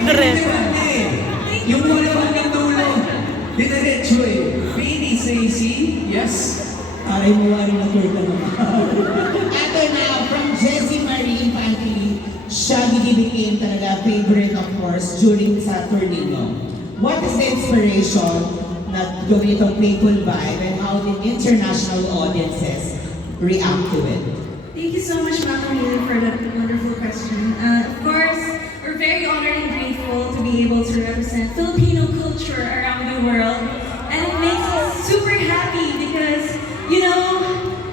Dress. Yung wala hanggang dulo. Dinerecho eh. Vinny Stacy, yes. Aray mo rin na turtle. Ito na, from Jessie Marie Infantili, Shaggy became talaga favorite of course during sa tour ninyo. What is the inspiration na gawin itong playful vibe and how did international audiences react to it? Thank you so much, Mama Mila, for that wonderful question. Of course, we're very honored and grateful to be able to represent Filipino culture around the world. And it makes us super happy because, you know,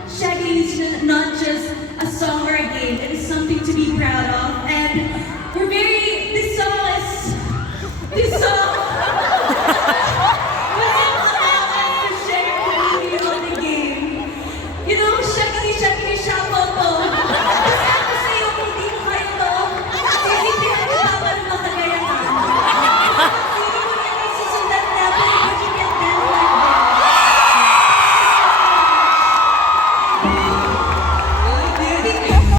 Shaggy is not just a song or a game. It is something to be proud of. And we're very, this song was allowed us to share with you on the game. You know, Shaggy, Shaggy, Shapopo.